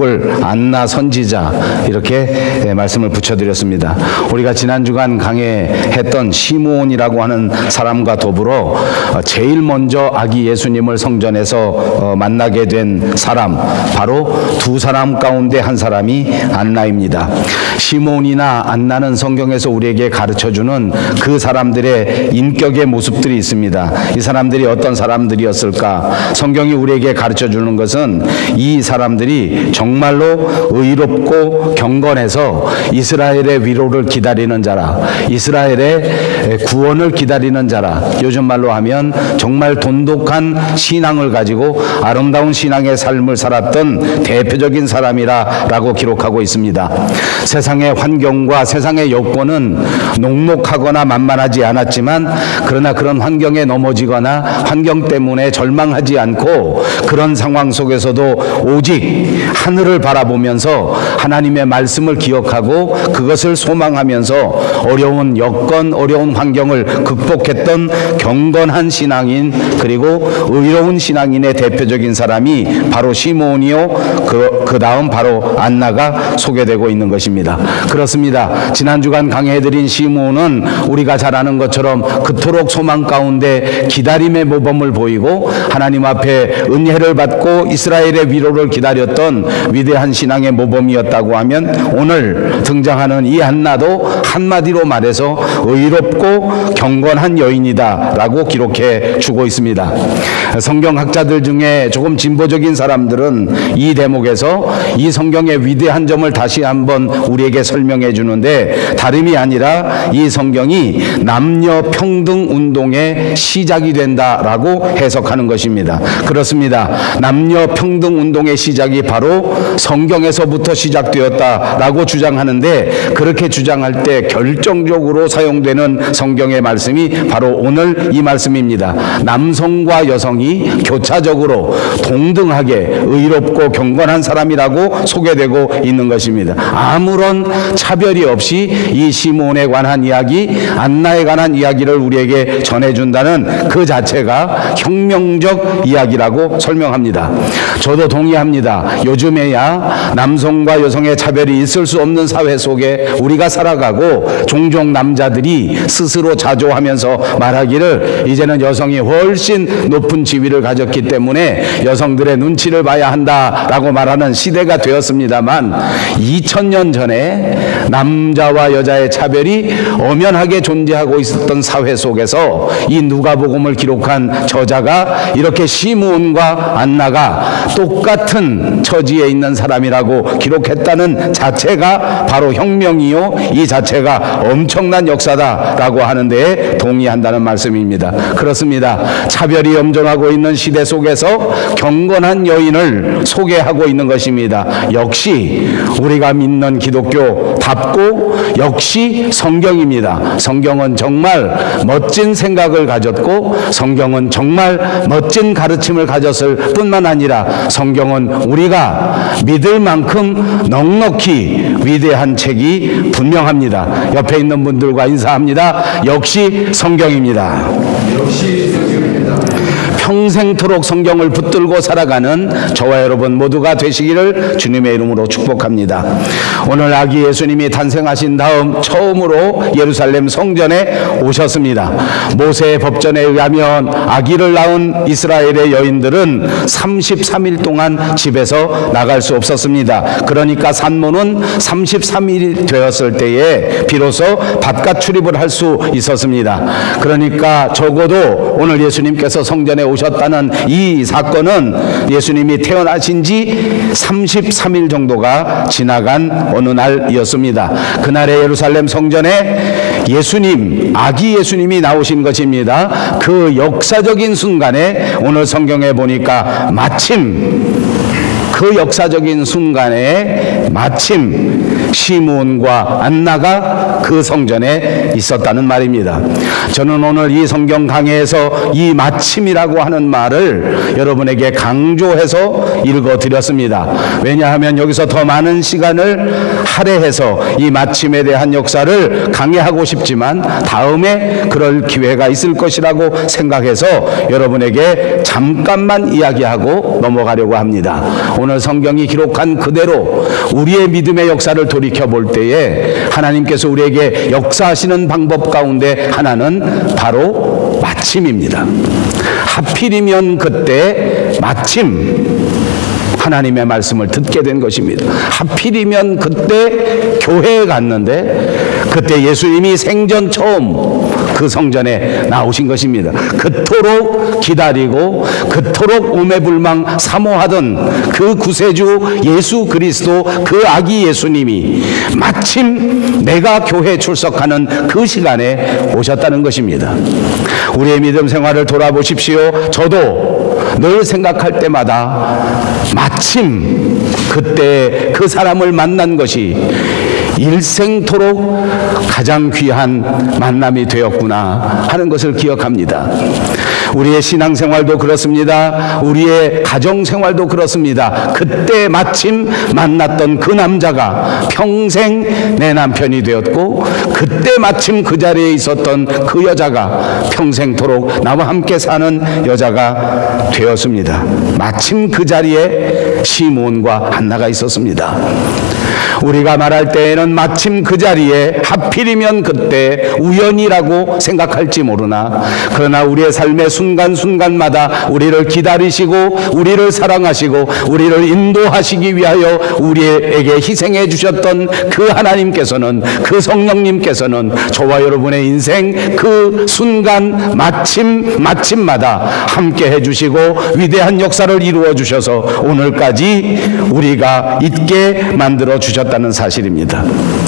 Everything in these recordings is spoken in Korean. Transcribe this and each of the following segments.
을 안나 선지자 이렇게 말씀을 붙여드렸습니다. 우리가 지난 주간 강해했던 시므온이라고 하는 사람과 더불어 제일 먼저 아기 예수님을 성전에서 만나게 된 사람, 바로 두 사람 가운데 한 사람이 안나입니다. 시므온이나 안나는 성경에서 우리에게 가르쳐주는 그 사람들의 인격의 모습들이 있습니다. 이 사람들이 어떤 사람들이었을까? 성경이 우리에게 가르쳐주는 것은 이 사람들이 정말로 의롭고 경건해서 이스라엘의 위로를 기다리는 자라, 이스라엘의 구원을 기다리는 자라, 요즘 말로 하면 정말 돈독한 신앙을 가지고 아름다운 신앙의 삶을 살았던 대표적인 사람이라고 기록하고 있습니다. 세상의 환경과 세상의 여건은 녹록하거나 만만하지 않았지만, 그러나 그런 환경에 넘어지거나 환경 때문에 절망하지 않고 그런 상황 속에서도 오직 하늘을 바라보면서 하나님의 말씀을 기억하고 그것을 소망하면서 어려운 여건, 어려운 환경을 극복했던 경건한 신앙인, 그리고 의로운 신앙인의 대표적인 사람이 바로 시므온이요, 그 다음 바로 안나가 소개되고 있는 것입니다. 그렇습니다. 지난 주간 강해해드린 시므온은 우리가 잘 아는 것처럼 그토록 소망 가운데 기다림의 모범을 보이고 하나님 앞에 은혜를 받고 이스라엘의 위로를 기다렸던 위대한 신앙의 모범이었다고 하면, 오늘 등장하는 이 안나도 한마디로 말해서 의롭고 경건한 여인이다 라고 기록해 주고 있습니다. 성경학자들 중에 조금 진보적인 사람들은 이 대목에서 이 성경의 위대한 점을 다시 한번 우리에게 설명해 주는데, 다름이 아니라 이 성경이 남녀 평등 운동의 시작이 된다라고 해석하는 것입니다. 그렇습니다. 남녀 평등 운동의 시작이 바로 성경에서부터 시작되었다라고 주장하는데, 그렇게 주장할 때 결정적으로 사용되는 성경의 말씀이 바로 오늘 이 말씀입니다. 남성과 여성이 교차적으로 동등하게 의롭고 경건한 사람이라고 소개되고 있는 것입니다. 아무런 차별이 없이 이 시므온에 관한 이야기, 안나에 관한 이야기를 우리에게 전해준다는 그 자체가 혁명적 이야기라고 설명합니다. 저도 동의합니다. 요즘에야 남성과 여성의 차별이 있을 수 없는 사회 속에 우리가 살아가고, 종종 남자들이 스스로 자조하면서 말하기를 이제는 여성이 훨씬 높은 지위를 가졌기 때문에 여성들의 눈치를 봐야 한다라고 말하는 시대가 되었습니다만, 2000년 전에 남자와 여자의 차별이 엄연하게 존재하고 있었던 사회 속에서 이 누가복음을 기록한 저자가 이렇게 시므온과 안나가 똑같은 처지에 있는 사람이라고 기록했다는 자체가 바로 혁명이요, 이 자체가 엄청난 역사다라고 하는 데에 동의한다는 말씀입니다. 그렇습니다. 차별이 염존하고 있는 시대 속에서 경건한 여인을 소개하고 있는 것입니다. 역시 우리가 믿는 기독교답고 역시 성경입니다. 성경은 정말 멋진 생각을 가졌고, 성경은 정말 멋진 가르침을 가졌을 뿐만 아니라 성경은 우리가 믿을 만큼 넉넉히 위대한 책이 분명합니다. 옆에 있는 분들과 인사합니다. 역시 성경입니다. 역시 성경입니다. 평생토록 성경을 붙들고 살아가는 저와 여러분 모두가 되시기를 주님의 이름으로 축복합니다. 오늘 아기 예수님이 탄생하신 다음 처음으로 예루살렘 성전에 오셨습니다. 모세의 법전에 의하면 아기를 낳은 이스라엘의 여인들은 33일 동안 집에서 나갈 수 없었습니다. 그러니까 산모는 33일이 되었을 때에 비로소 바깥 출입을 할 수 있었습니다. 그러니까 적어도 오늘 예수님께서 성전에 오셨다는 이 사건은 예수님이 태어나신 지 33일 정도가 지나간 어느 날이었습니다. 그날의 예루살렘 성전에 예수님, 아기 예수님이 나오신 것입니다. 그 역사적인 순간에 오늘 성경에 보니까 마침, 그 역사적인 순간에 마침 시므온과 안나가 그 성전에 있었다는 말입니다. 저는 오늘 이 성경 강해에서 이 마침이라고 하는 말을 여러분에게 강조해서 읽어드렸습니다. 왜냐하면 여기서 더 많은 시간을 할애해서 이 마침에 대한 역사를 강해하고 싶지만 다음에 그럴 기회가 있을 것이라고 생각해서 여러분에게 잠깐만 이야기하고 넘어가려고 합니다. 오늘 오늘 성경이 기록한 그대로 우리의 믿음의 역사를 돌이켜 볼 때에 하나님께서 우리에게 역사하시는 방법 가운데 하나는 바로 마침입니다. 하필이면 그때 마침 하나님의 말씀을 듣게 된 것입니다. 하필이면 그때 교회에 갔는데 그때 예수님이 생전 처음 그 성전에 나오신 것입니다. 그토록 기다리고 그토록 오매불망 사모하던 그 구세주 예수 그리스도 그 아기 예수님이 마침 내가 교회에 출석하는 그 시간에 오셨다는 것입니다. 우리의 믿음 생활을 돌아보십시오. 저도 늘 생각할 때마다 마침 그때 그 사람을 만난 것이 일생토록 가장 귀한 만남이 되었구나 하는 것을 기억합니다. 우리의 신앙생활도 그렇습니다. 우리의 가정생활도 그렇습니다. 그때 마침 만났던 그 남자가 평생 내 남편이 되었고 그때 마침 그 자리에 있었던 그 여자가 평생토록 나와 함께 사는 여자가 되었습니다. 마침 그 자리에 시몬과 한나가 있었습니다. 우리가 말할 때에는 마침 그 자리에 하필이면 그때 우연이라고 생각할지 모르나 그러나 우리의 삶의 순간순간마다 우리를 기다리시고 우리를 사랑하시고 우리를 인도하시기 위하여 우리에게 희생해 주셨던 그 하나님께서는 그 성령님께서는 저와 여러분의 인생 그 순간 마침마다 함께 해주시고 위대한 역사를 이루어 주셔서 오늘까지 우리가 있게 만들어 주셨다는 사실입니다.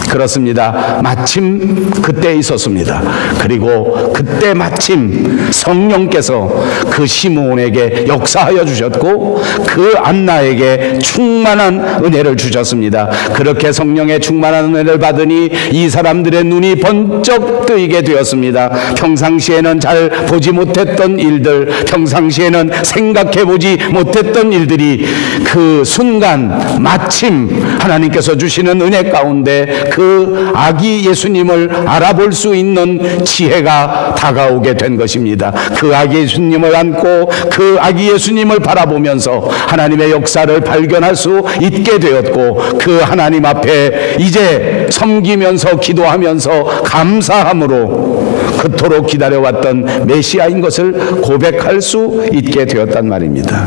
그렇습니다. 마침 그때 있었습니다. 그리고 그때 마침 성령께서 그 시므온에게 역사하여 주셨고 그 안나에게 충만한 은혜를 주셨습니다. 그렇게 성령의 충만한 은혜를 받으니 이 사람들의 눈이 번쩍 뜨이게 되었습니다. 평상시에는 잘 보지 못했던 일들, 평상시에는 생각해 보지 못했던 일들이 그 순간 마침 하나님께서 주시는 은혜 가운데 그 아기 예수님을 알아볼 수 있는 지혜가 다가오게 된 것입니다. 그 아기 예수님을 안고 그 아기 예수님을 바라보면서 하나님의 역사를 발견할 수 있게 되었고 그 하나님 앞에 이제 섬기면서 기도하면서 감사함으로 그토록 기다려왔던 메시아인 것을 고백할 수 있게 되었단 말입니다.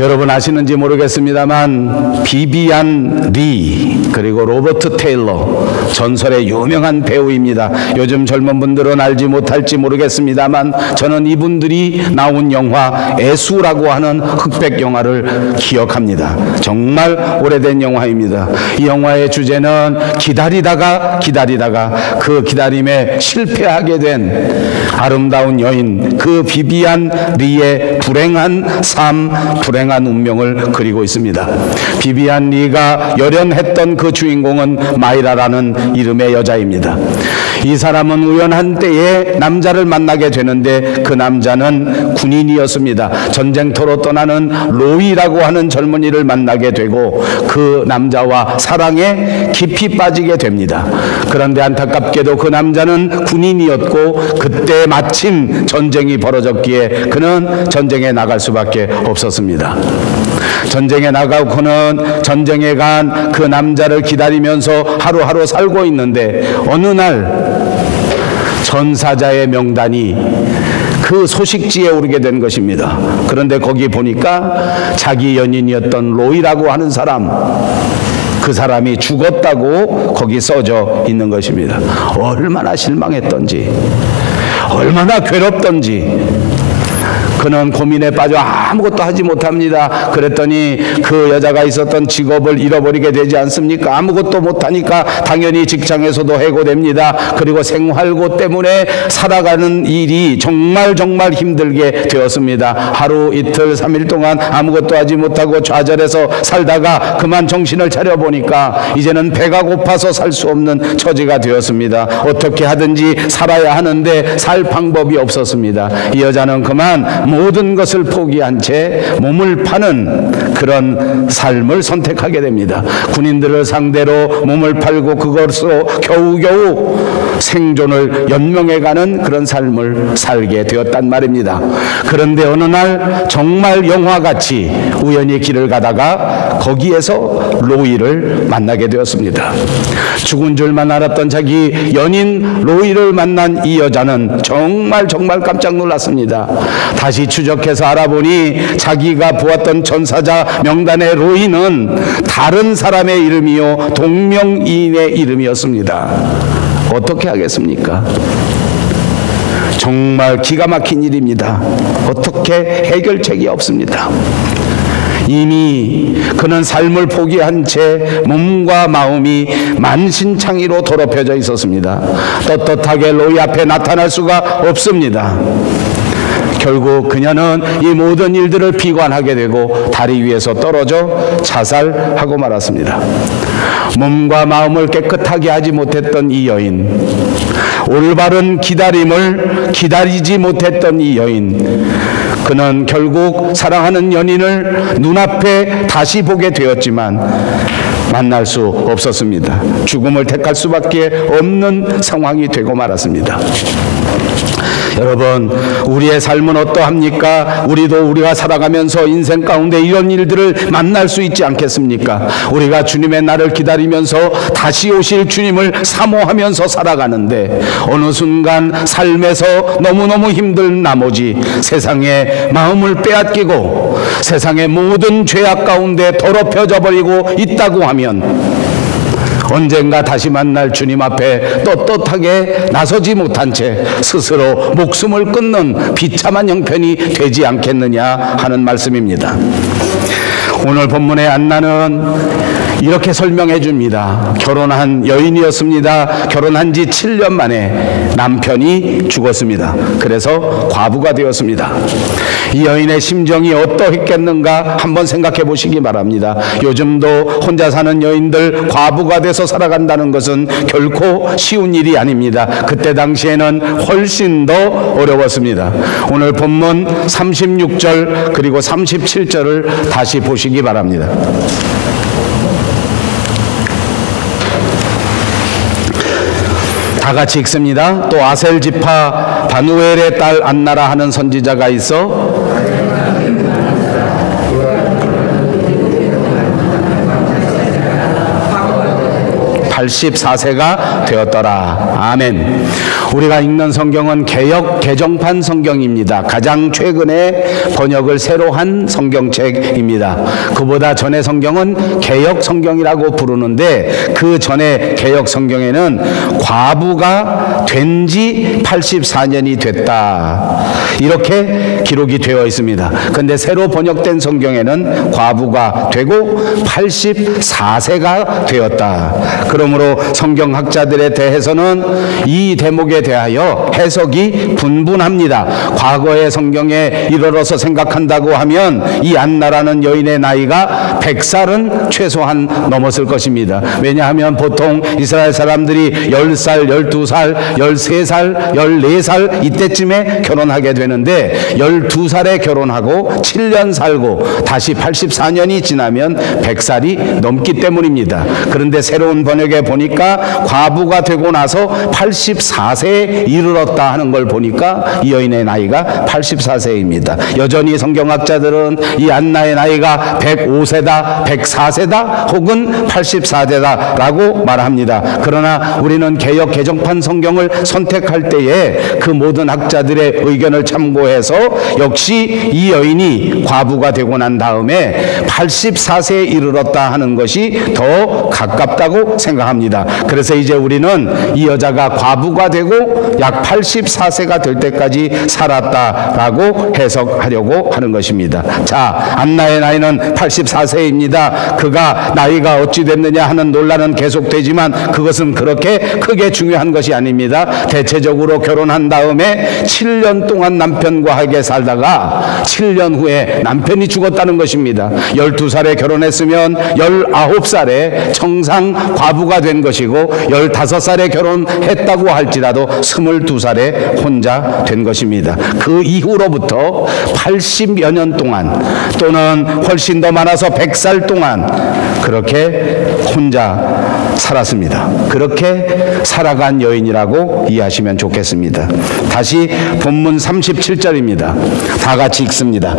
여러분 아시는지 모르겠습니다만 비비안 리 그리고 로버트 테일러 전설의 유명한 배우입니다. 요즘 젊은 분들은 알지 못할지 모르겠습니다만 저는 이분들이 나온 영화 애수라고 하는 흑백 영화를 기억합니다. 정말 오래된 영화입니다. 이 영화의 주제는 기다리다가 그 기다림에 실패하게 된 아름다운 여인 그 비비안 리의 불행한 삶, 불행한 운명을 그리고 있습니다. 비비안 리가 열연했던 그 주인공은 마이라라는 이름의 여자입니다. 이 사람은 우연한 때에 남자를 만나게 되는데 그 남자는 군인이었습니다. 전쟁터로 떠나는 로이라고 하는 젊은이를 만나게 되고 그 남자와 사랑에 깊이 빠지게 됩니다. 그런데 안타깝게도 그 남자는 군인이었고 그때 마침 전쟁이 벌어졌기에 그는 전쟁에 나갈 수밖에 없었습니다. 전쟁에 나가고는 전쟁에 간 그 남자를 기다리면서 하루하루 살고 있는데 어느 날 전사자의 명단이 그 소식지에 오르게 된 것입니다. 그런데 거기 보니까 자기 연인이었던 로이라고 하는 사람, 그 사람이 죽었다고 거기 써져 있는 것입니다. 얼마나 실망했던지, 얼마나 괴롭던지 그는 고민에 빠져 아무것도 하지 못합니다. 그랬더니 그 여자가 있었던 직업을 잃어버리게 되지 않습니까? 아무것도 못하니까 당연히 직장에서도 해고됩니다. 그리고 생활고 때문에 살아가는 일이 정말 힘들게 되었습니다. 하루 이틀 3일 동안 아무것도 하지 못하고 좌절해서 살다가 그만 정신을 차려보니까 이제는 배가 고파서 살 수 없는 처지가 되었습니다. 어떻게 하든지 살아야 하는데 살 방법이 없었습니다. 이 여자는 그만 모든 것을 포기한 채 몸을 파는 그런 삶을 선택하게 됩니다. 군인들을 상대로 몸을 팔고 그것으로 겨우겨우 생존을 연명해가는 그런 삶을 살게 되었단 말입니다. 그런데 어느 날 정말 영화같이 우연히 길을 가다가 거기에서 로이를 만나게 되었습니다. 죽은 줄만 알았던 자기 연인 로이를 만난 이 여자는 정말 깜짝 놀랐습니다. 다시 추적해서 알아보니 자기가 보았던 전사자 명단의 로이는 다른 사람의 이름이요 동명이인의 이름이었습니다. 어떻게 하겠습니까? 정말 기가 막힌 일입니다. 어떻게 해결책이 없습니다. 이미 그는 삶을 포기한 채 몸과 마음이 만신창이로 더럽혀져 있었습니다. 떳떳하게 로이 앞에 나타날 수가 없습니다. 결국 그녀는 이 모든 일들을 비관하게 되고 다리 위에서 떨어져 자살하고 말았습니다. 몸과 마음을 깨끗하게 하지 못했던 이 여인, 올바른 기다림을 기다리지 못했던 이 여인, 그는 결국 사랑하는 연인을 눈앞에 다시 보게 되었지만 만날 수 없었습니다. 죽음을 택할 수밖에 없는 상황이 되고 말았습니다. 여러분, 우리의 삶은 어떠합니까? 우리가 살아가면서 인생 가운데 이런 일들을 만날 수 있지 않겠습니까? 우리가 주님의 날을 기다리면서 다시 오실 주님을 사모하면서 살아가는데 어느 순간 삶에서 너무너무 힘든 나머지 세상에 마음을 빼앗기고 세상의 모든 죄악 가운데 더럽혀져 버리고 있다고 하면 언젠가 다시 만날 주님 앞에 떳떳하게 나서지 못한 채 스스로 목숨을 끊는 비참한 형편이 되지 않겠느냐 하는 말씀입니다. 오늘 본문의 안나는 이렇게 설명해 줍니다. 결혼한 여인이었습니다. 결혼한 지 7년 만에 남편이 죽었습니다. 그래서 과부가 되었습니다. 이 여인의 심정이 어떠했겠는가 한번 생각해 보시기 바랍니다. 요즘도 혼자 사는 여인들 과부가 돼서 살아간다는 것은 결코 쉬운 일이 아닙니다. 그때 당시에는 훨씬 더 어려웠습니다. 오늘 본문 36절 그리고 37절을 다시 보시기 바랍니다. 다 같이 읽습니다. 또 아셀 지파 바누엘의 딸 안나라 하는 선지자가 있어 84세가 되었더라. 아멘. 우리가 읽는 성경은 개역 개정판 성경입니다. 가장 최근에 번역을 새로 한 성경책입니다. 그보다 전의 성경은 개역 성경이라고 부르는데 그 전에 개역 성경에는 과부가 된 지 84년이 됐다 이렇게 기록이 되어 있습니다. 그런데 새로 번역된 성경에는 과부가 되고 84세가 되었다. 그러므로 성경학자들에 대해서는 이 대목에 대하여 해석이 분분합니다. 과거의 성경에 이르러서 생각한다고 하면 이 안나라는 여인의 나이가 100살은 최소한 넘었을 것입니다. 왜냐하면 보통 이스라엘 사람들이 10살, 12살, 13살, 14살 이때쯤에 결혼하게 되는데 12살에 결혼하고 7년 살고 다시 84년이 지나면 100살이 넘기 때문입니다. 그런데 새로운 번역에 보니까 과부가 되고 나서 84세에 이르렀다 하는 걸 보니까 이 여인의 나이가 84세입니다. 여전히 성경학자들은 이 안나의 나이가 105세다, 104세다 혹은 84세다 라고 말합니다. 그러나 우리는 개역 개정판 성경을 선택할 때에 그 모든 학자들의 의견을 참고해서 역시 이 여인이 과부가 되고 난 다음에 84세에 이르렀다 하는 것이 더 가깝다고 생각합니다. 그래서 이제 우리는 이 여자가 과부가 되고 약 84세가 될 때까지 살았다라고 해석하려고 하는 것입니다. 자, 안나의 나이는 84세입니다. 그가 나이가 어찌 됐느냐 하는 논란은 계속되지만 그것은 그렇게 크게 중요한 것이 아닙니다. 대체적으로 결혼한 다음에 7년 동안 남편과 함께 살다가 7년 후에 남편이 죽었다는 것입니다. 12살에 결혼했으면 19살에 청상 과부가 부부가 된 것이고 15살에 결혼했다고 할지라도 22살에 혼자 된 것입니다. 그 이후로부터 80여 년 동안 또는 훨씬 더 많아서 100살 동안 그렇게 혼자 살았습니다. 그렇게 살아간 여인이라고 이해하시면 좋겠습니다. 다시 본문 37절입니다. 다 같이 읽습니다.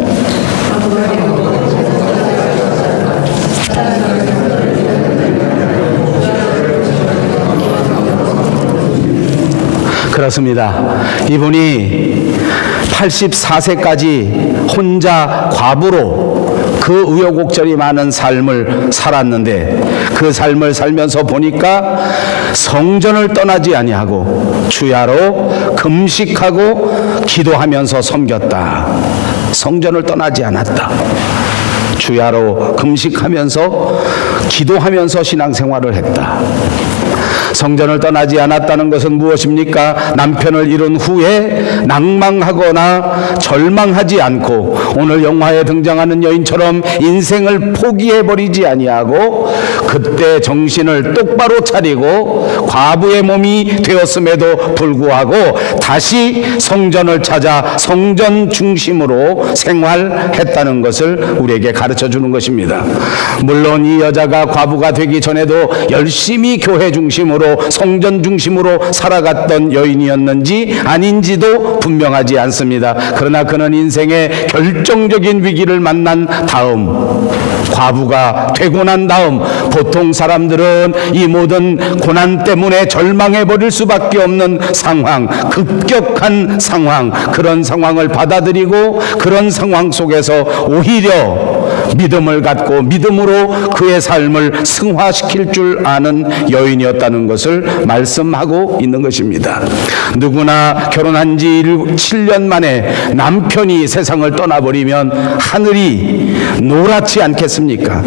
그렇습니다. 이분이 84세까지 혼자 과부로 그 우여곡절이 많은 삶을 살았는데 그 삶을 살면서 보니까 성전을 떠나지 아니하고 주야로 금식하고 기도하면서 섬겼다. 성전을 떠나지 않았다. 주야로 금식하면서 기도하면서 신앙생활을 했다. 성전을 떠나지 않았다는 것은 무엇입니까? 남편을 잃은 후에 낭망하거나 절망하지 않고 오늘 영화에 등장하는 여인처럼 인생을 포기해버리지 아니하고 그때 정신을 똑바로 차리고 과부의 몸이 되었음에도 불구하고 다시 성전을 찾아 성전 중심으로 생활했다는 것을 우리에게 가르쳐주는 것입니다. 물론 이 여자가 과부가 되기 전에도 열심히 교회 중심으로 성전 중심으로 살아갔던 여인이었는지 아닌지도 분명하지 않습니다. 그러나 그는 인생의 결정적인 위기를 만난 다음 과부가 되고 난 다음 보통 사람들은 이 모든 고난 때문에 절망해버릴 수밖에 없는 상황, 급격한 상황, 그런 상황을 받아들이고 그런 상황 속에서 오히려 믿음을 갖고 믿음으로 그의 삶을 승화시킬 줄 아는 여인이었다는 것을 말씀하고 있는 것입니다. 누구나 결혼한 지 7년 만에 남편이 세상을 떠나버리면 하늘이 노랗지 않겠습니까?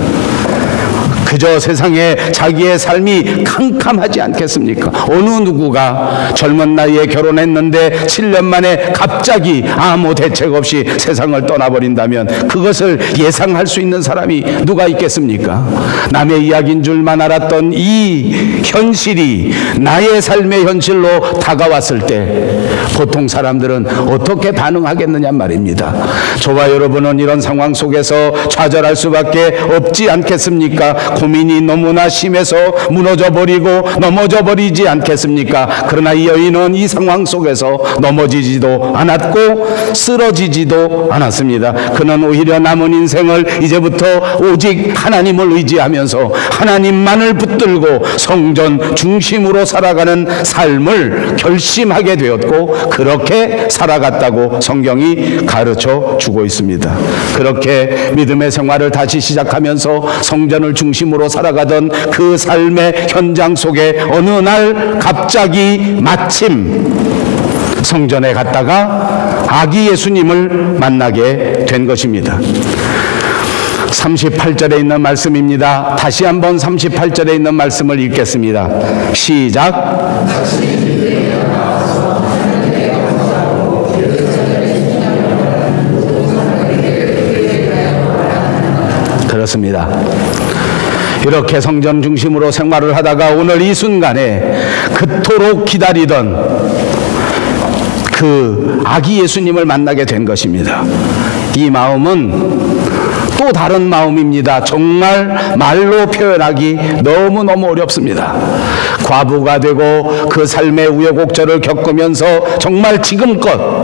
그저 세상에 자기의 삶이 캄캄하지 않겠습니까? 어느 누구가 젊은 나이에 결혼했는데 7년 만에 갑자기 아무 대책 없이 세상을 떠나버린다면 그것을 예상할 수 있는 사람이 누가 있겠습니까? 남의 이야기인 줄만 알았던 이 현실이 나의 삶의 현실로 다가왔을 때 보통 사람들은 어떻게 반응하겠느냐 말입니다. 저와 여러분은 이런 상황 속에서 좌절할 수밖에 없지 않겠습니까? 고민이 너무나 심해서 무너져버리고 넘어져버리지 않겠습니까? 그러나 이 여인은 이 상황 속에서 넘어지지도 않았고 쓰러지지도 않았습니다. 그는 오히려 남은 인생을 이제부터 오직 하나님을 의지하면서 하나님만을 붙들고 성전 중심으로 살아가는 삶을 결심하게 되었고 그렇게 살아갔다고 성경이 가르쳐 주고 있습니다. 그렇게 믿음의 생활을 다시 시작하면서 성전을 중심으로 살아가던 그 삶의 현장 속에 어느 날 갑자기 마침 성전에 갔다가 아기 예수님을 만나게 된 것입니다. 38절에 있는 말씀입니다. 다시 한번 38절에 있는 말씀을 읽겠습니다. 시작. 그렇습니다. 이렇게 성전 중심으로 생활을 하다가 오늘 이 순간에 그토록 기다리던 그 아기 예수님을 만나게 된 것입니다. 이 마음은 또 다른 마음입니다. 정말 말로 표현하기 너무너무 어렵습니다. 과부가 되고 그 삶의 우여곡절을 겪으면서 정말 지금껏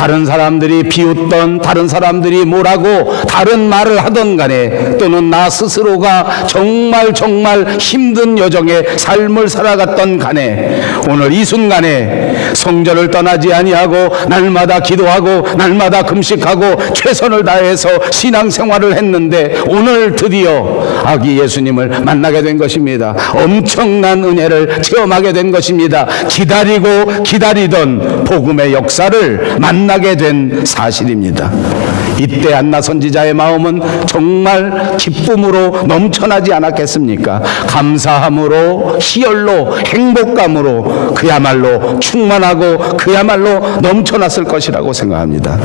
다른 사람들이 비웃던, 다른 사람들이 뭐라고 다른 말을 하던 간에 또는 나 스스로가 정말 힘든 여정의 삶을 살아갔던 간에 오늘 이 순간에 성전을 떠나지 아니하고 날마다 기도하고 날마다 금식하고 최선을 다해서 신앙생활을 했는데 오늘 드디어 아기 예수님을 만나게 된 것입니다. 엄청난 은혜를 체험하게 된 것입니다. 기다리고 기다리던 복음의 역사를 만나게 된 사실입니다. 이때 안나 선지자의 마음은 정말 기쁨으로 넘쳐나지 않았겠습니까? 감사함으로, 희열로, 행복감으로 그야말로 충만하고 그야말로 넘쳐났을 것이라고 생각합니다.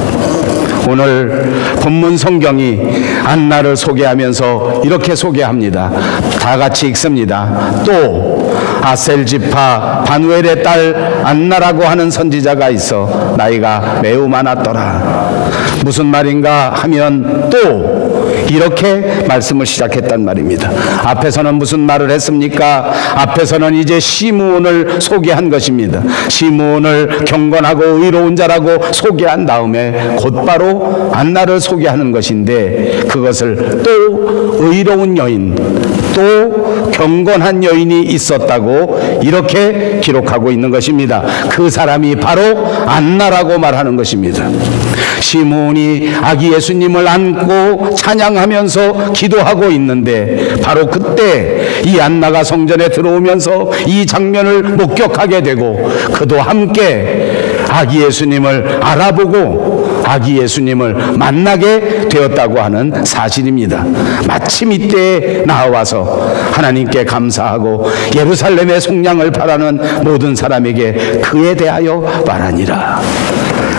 오늘 본문 성경이 안나를 소개하면서 이렇게 소개합니다. 다 같이 읽습니다. 또 아셀 지파 바누엘의 딸 안나라고 하는 선지자가 있어 나이가 매우 많았더라. 무슨 말인가 하면 또 이렇게 말씀을 시작했단 말입니다. 앞에서는 무슨 말을 했습니까? 앞에서는 이제 시므온을 소개한 것입니다. 시므온을 경건하고 의로운 자라고 소개한 다음에 곧바로 안나를 소개하는 것인데, 그것을 또 의로운 여인, 또 경건한 여인이 있었다고 이렇게 기록하고 있는 것입니다. 그 사람이 바로 안나라고 말하는 것입니다. 시므온이 아기 예수님을 안고 찬양하면서 기도하고 있는데, 바로 그때 이 안나가 성전에 들어오면서 이 장면을 목격하게 되고, 그도 함께 아기 예수님을 알아보고 아기 예수님을 만나게 되었다고 하는 사실입니다. 마침 이때에 나와서 하나님께 감사하고 예루살렘의 속량을 바라는 모든 사람에게 그에 대하여 말하니라.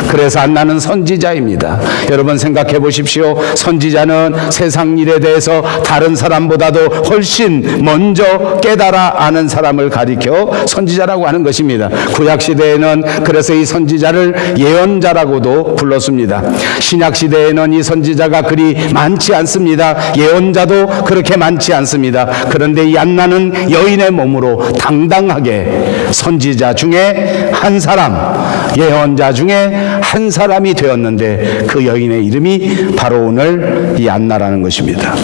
그래서 안나는 선지자입니다. 여러분 생각해 보십시오. 선지자는 세상 일에 대해서 다른 사람보다도 훨씬 먼저 깨달아 아는 사람을 가리켜 선지자라고 하는 것입니다. 구약시대에는 그래서 이 선지자를 예언자라고도 불렀습니다. 신약시대에는 이 선지자가 그리 많지 않습니다. 예언자도 그렇게 많지 않습니다. 그런데 이 안나는 여인의 몸으로 당당하게 선지자 중에 한 사람, 예언자 중에 한 사람이 되었는데, 그 여인의 이름이 바로 오늘 이 안나라는 것입니다.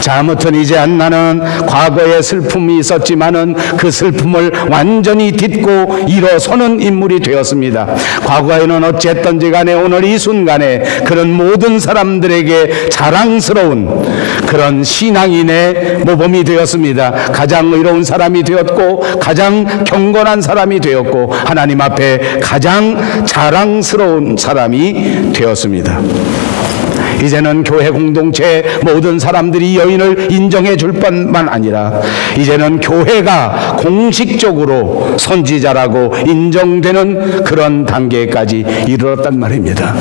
자, 아무튼 이제 안나는 과거에 슬픔이 있었지만은 그 슬픔을 완전히 딛고 일어서는 인물이 되었습니다. 과거에는 어찌했던지 간에 오늘 이 순간에 그런 모든 사람들에게 자랑스러운 그런 신앙인의 모범이 되었습니다. 가장 의로운 사람이 되었고, 가장 경건한 사람이 되었고, 하나님 앞에 가장 자랑스러운 사람이 되었습니다. 이제는 교회 공동체 모든 사람들이 여인을 인정해 줄 뿐만 아니라 이제는 교회가 공식적으로 선지자라고 인정되는 그런 단계까지 이르렀단 말입니다.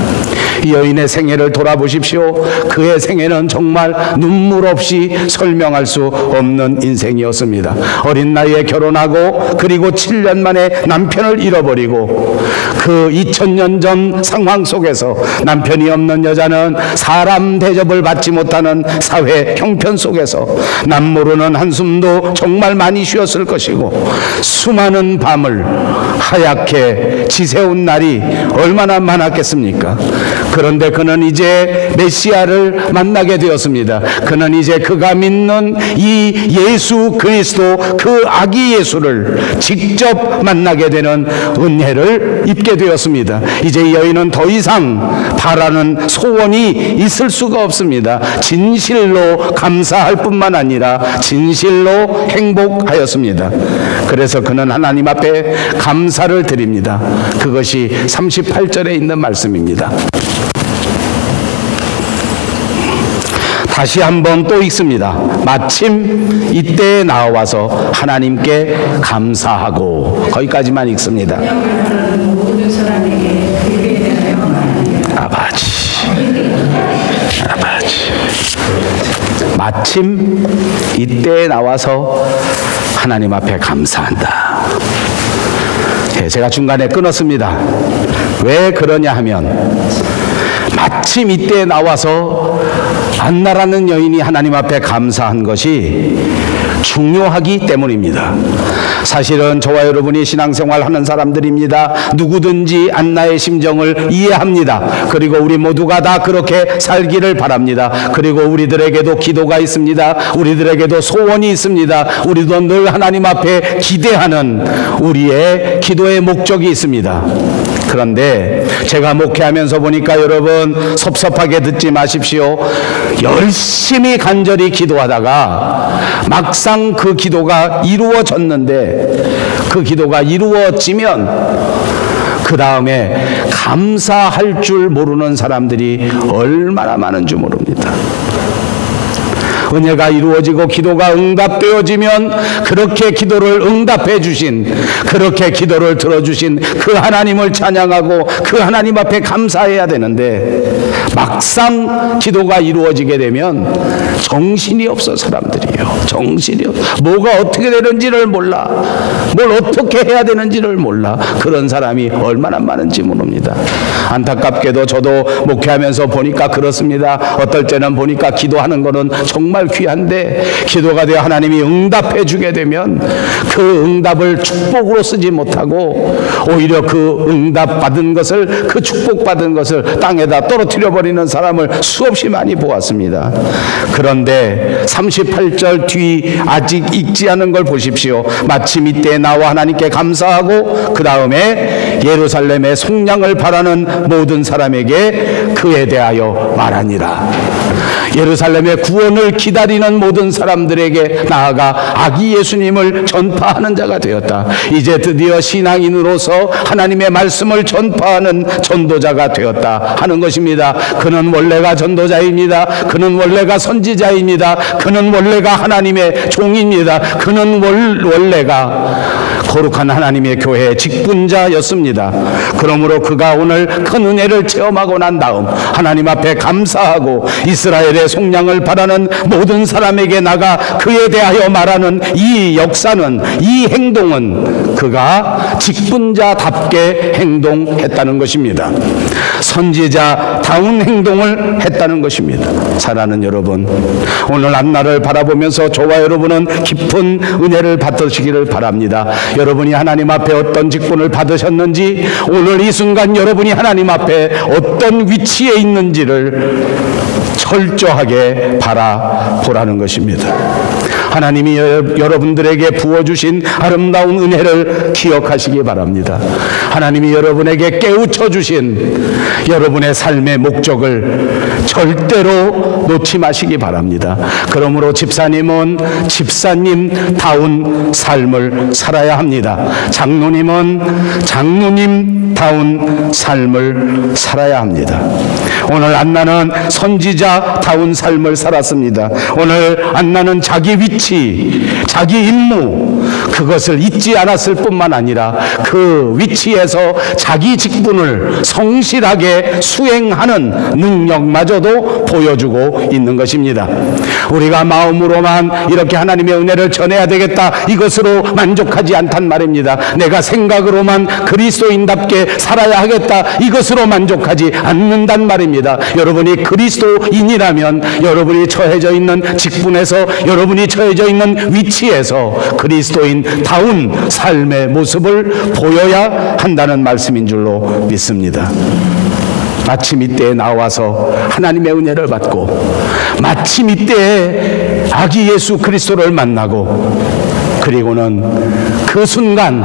이 여인의 생애를 돌아보십시오. 그의 생애는 정말 눈물 없이 설명할 수 없는 인생이었습니다. 어린 나이에 결혼하고 그리고 7년 만에 남편을 잃어버리고, 그 2000년 전 상황 속에서 남편이 없는 여자는 사람 대접을 받지 못하는 사회 형편 속에서 남모르는 한숨도 정말 많이 쉬었을 것이고, 수많은 밤을 하얗게 지새운 날이 얼마나 많았겠습니까? 그런데 그는 이제 메시아를 만나게 되었습니다. 그는 이제 그가 믿는 이 예수 그리스도, 그 아기 예수를 직접 만나게 되는 은혜를 입게 되었습니다. 이제 이 여인은 더 이상 바라는 소원이 있을 수가 없습니다. 진실로 감사할 뿐만 아니라 진실로 행복하였습니다. 그래서 그는 하나님 앞에 감사를 드립니다. 그것이 38절에 있는 말씀입니다. 다시 한번 또 읽습니다. 마침 이때에 나와서 하나님께 감사하고, 거기까지만 읽습니다. 아버지, 마침 이때에 나와서 하나님 앞에 감사한다. 제가 중간에 끊었습니다. 왜 그러냐 하면, 마침 이때에 나와서 안나라는 여인이 하나님 앞에 감사한 것이 중요하기 때문입니다. 사실은 저와 여러분이 신앙생활 하는 사람들입니다. 누구든지 안나의 심정을 이해합니다. 그리고 우리 모두가 다 그렇게 살기를 바랍니다. 그리고 우리들에게도 기도가 있습니다. 우리들에게도 소원이 있습니다. 우리도 늘 하나님 앞에 기대하는 우리의 기도의 목적이 있습니다. 그런데 제가 목회하면서 보니까, 여러분 섭섭하게 듣지 마십시오. 열심히 간절히 기도하다가 막상 그 기도가 이루어졌는데, 그 기도가 이루어지면 그 다음에 감사할 줄 모르는 사람들이 얼마나 많은 줄 모릅니다. 은혜가 이루어지고 기도가 응답되어지면 그렇게 기도를 응답해 주신, 그렇게 기도를 들어주신 그 하나님을 찬양하고 그 하나님 앞에 감사해야 되는데, 막상 기도가 이루어지게 되면 정신이 없어. 사람들이요, 정신이 없어. 뭐가 어떻게 되는지를 몰라, 뭘 어떻게 해야 되는지를 몰라. 그런 사람이 얼마나 많은지 모릅니다. 안타깝게도 저도 목회하면서 보니까 그렇습니다. 어떨 때는 보니까 기도하는 거는 정말 귀한데, 기도가 되어 하나님이 응답해 주게 되면 그 응답을 축복으로 쓰지 못하고 오히려 그 응답 받은 것을, 그 축복 받은 것을 땅에다 떨어뜨려 버리는 사람을 수없이 많이 보았습니다. 그런데 38절 뒤 아직 읽지 않은 걸 보십시오. 마침 이때 나와 하나님께 감사하고 그 다음에 예루살렘의 속량을 바라는 모든 사람에게 그에 대하여 말하니라. 예루살렘의 구원을 기다리는 모든 사람들에게 나아가 아기 예수님을 전파하는 자가 되었다. 이제 드디어 신앙인으로서 하나님의 말씀을 전파하는 전도자가 되었다 하는 것입니다. 그는 원래가 전도자입니다. 그는 원래가 선지자입니다. 그는 원래가 하나님의 종입니다. 그는 원래가 거룩한 하나님의 교회의 직분자였습니다. 그러므로 그가 오늘 큰 은혜를 체험하고 난 다음 하나님 앞에 감사하고 이스라엘의 속량을 바라는 모든 사람에게 나가 그에 대하여 말하는 이 역사는, 이 행동은 그가 직분자답게 행동했다는 것입니다. 선지자다운 행동을 했다는 것입니다. 사랑하는 여러분, 오늘 앞날을 바라보면서 저와 여러분은 깊은 은혜를 받으시기를 바랍니다. 여러분이 하나님 앞에 어떤 직분을 받으셨는지, 오늘 이 순간 여러분이 하나님 앞에 어떤 위치에 있는지를 철저하게 바라보라는 것입니다. 하나님이 여러분들에게 부어주신 아름다운 은혜를 기억하시기 바랍니다. 하나님이 여러분에게 깨우쳐 주신 여러분의 삶의 목적을 절대로 놓지 마시기 바랍니다. 그러므로 집사님은 집사님다운 삶을 살아야 합니다. 장로님은 장로님다운 삶을 살아야 합니다. 오늘 안나는 선지자다운 삶을 살았습니다. 오늘 안나는 자기 위치, 자기 임무, 그것을 잊지 않았을 뿐만 아니라 그 위치에서 자기 직분을 성실하게 수행하는 능력마저도 보여주고 있는 것입니다. 우리가 마음으로만 이렇게 하나님의 은혜를 전해야 되겠다, 이것으로 만족하지 않단 말입니다. 내가 생각으로만 그리스도인답게 살아야 하겠다, 이것으로 만족하지 않는단 말입니다. 여러분이 그리스도인이라면 여러분이 처해져 있는 직분에서, 여러분이 처해져 있는 위치에서 그리스도인다운 삶의 모습을 보여야 한다는 말씀인 줄로 믿습니다. 마침 이때에 나와서 하나님의 은혜를 받고, 마침 이때에 아기 예수 그리스도를 만나고, 그리고는 그 순간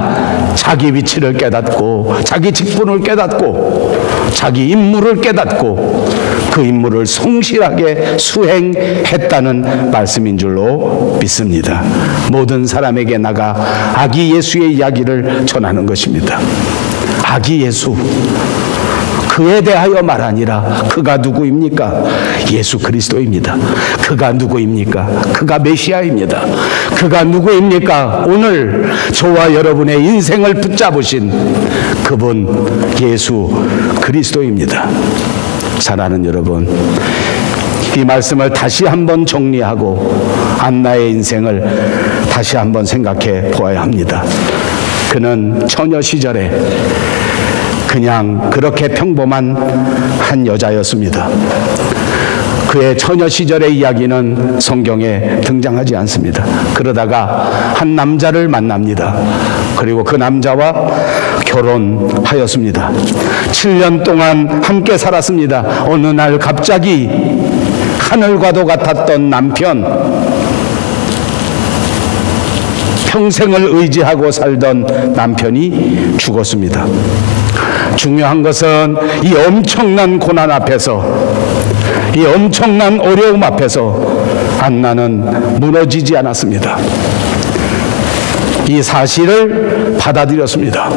자기 위치를 깨닫고, 자기 직분을 깨닫고, 자기 임무를 깨닫고, 그 임무를 성실하게 수행했다는 말씀인 줄로 믿습니다. 모든 사람에게 나가 아기 예수의 이야기를 전하는 것입니다. 아기 예수, 그에 대하여 말하니라. 그가 누구입니까? 예수 그리스도입니다. 그가 누구입니까? 그가 메시아입니다. 그가 누구입니까? 오늘 저와 여러분의 인생을 붙잡으신 그분 예수 그리스도입니다. 사랑하는 여러분, 이 말씀을 다시 한번 정리하고 안나의 인생을 다시 한번 생각해 보아야 합니다. 그는 처녀 시절에 그냥 그렇게 평범한 한 여자였습니다. 그의 처녀 시절의 이야기는 성경에 등장하지 않습니다. 그러다가 한 남자를 만납니다. 그리고 그 남자와 결혼하였습니다. 7년 동안 함께 살았습니다. 어느 날 갑자기 하늘과도 같았던 남편, 평생을 의지하고 살던 남편이 죽었습니다. 중요한 것은 이 엄청난 고난 앞에서, 이 엄청난 어려움 앞에서 안나는 무너지지 않았습니다. 이 사실을 받아들였습니다.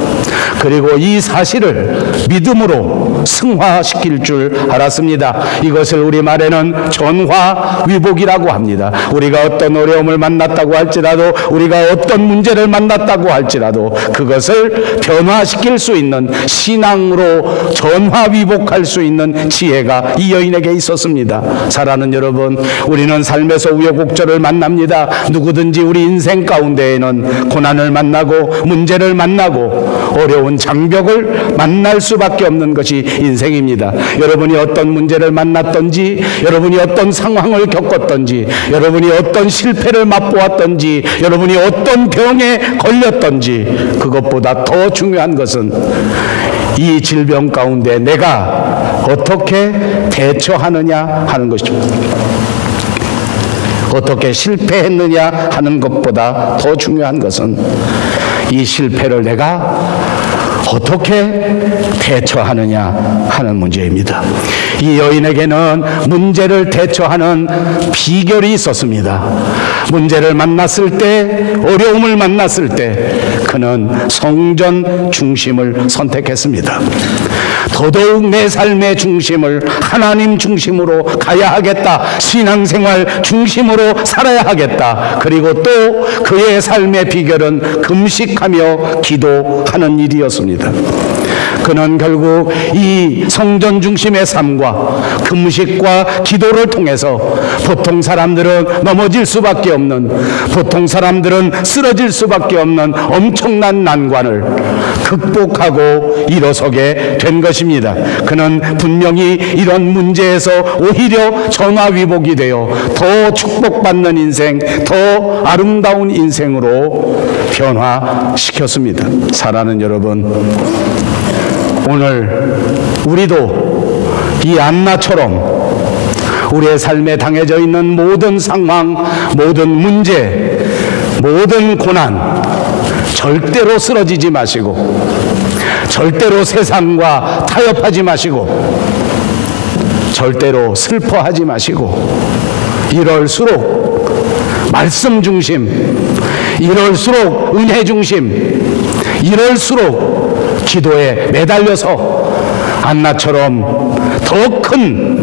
그리고 이 사실을 믿음으로 승화시킬 줄 알았습니다. 이것을 우리말에는 전화위복이라고 합니다. 우리가 어떤 어려움을 만났다고 할지라도, 우리가 어떤 문제를 만났다고 할지라도 그것을 변화시킬 수 있는, 신앙으로 전화위복할 수 있는 지혜가 이 여인에게 있었습니다. 사랑하는 여러분, 우리는 삶에서 우여곡절을 만납니다. 누구든지 우리 인생 가운데에는 고난을 만나고 문제를 만나고 어려운 장벽을 만날 수밖에 없는 것이 인생입니다. 여러분이 어떤 문제를 만났던지, 여러분이 어떤 상황을 겪었던지, 여러분이 어떤 실패를 맛보았던지, 여러분이 어떤 병에 걸렸던지, 그것보다 더 중요한 것은 이 질병 가운데 내가 어떻게 대처하느냐 하는 것입니다. 어떻게 실패했느냐 하는 것보다 더 중요한 것은 이 실패를 내가 어떻게 대처하느냐 하는 문제입니다. 이 여인에게는 문제를 대처하는 비결이 있었습니다. 문제를 만났을 때, 어려움을 만났을 때 그는 성전 중심을 선택했습니다. 더더욱 내 삶의 중심을 하나님 중심으로 가야 하겠다. 신앙생활 중심으로 살아야 하겠다. 그리고 또 그의 삶의 비결은 금식하며 기도하는 일이었습니다. 그는 결국 이 성전 중심의 삶과 금식과 기도를 통해서 보통 사람들은 넘어질 수밖에 없는, 보통 사람들은 쓰러질 수밖에 없는 엄청난 난관을 극복하고 일어서게 된 것입니다. 그는 분명히 이런 문제에서 오히려 전화위복이 되어 더 축복받는 인생, 더 아름다운 인생으로 변화시켰습니다. 사랑하는 여러분, 오늘 우리도 이 안나처럼 우리의 삶에 당해져 있는 모든 상황, 모든 문제, 모든 고난 절대로 쓰러지지 마시고, 절대로 세상과 타협하지 마시고, 절대로 슬퍼하지 마시고, 이럴수록 말씀 중심, 이럴수록 은혜 중심, 이럴수록 기도에 매달려서 안나처럼 더 큰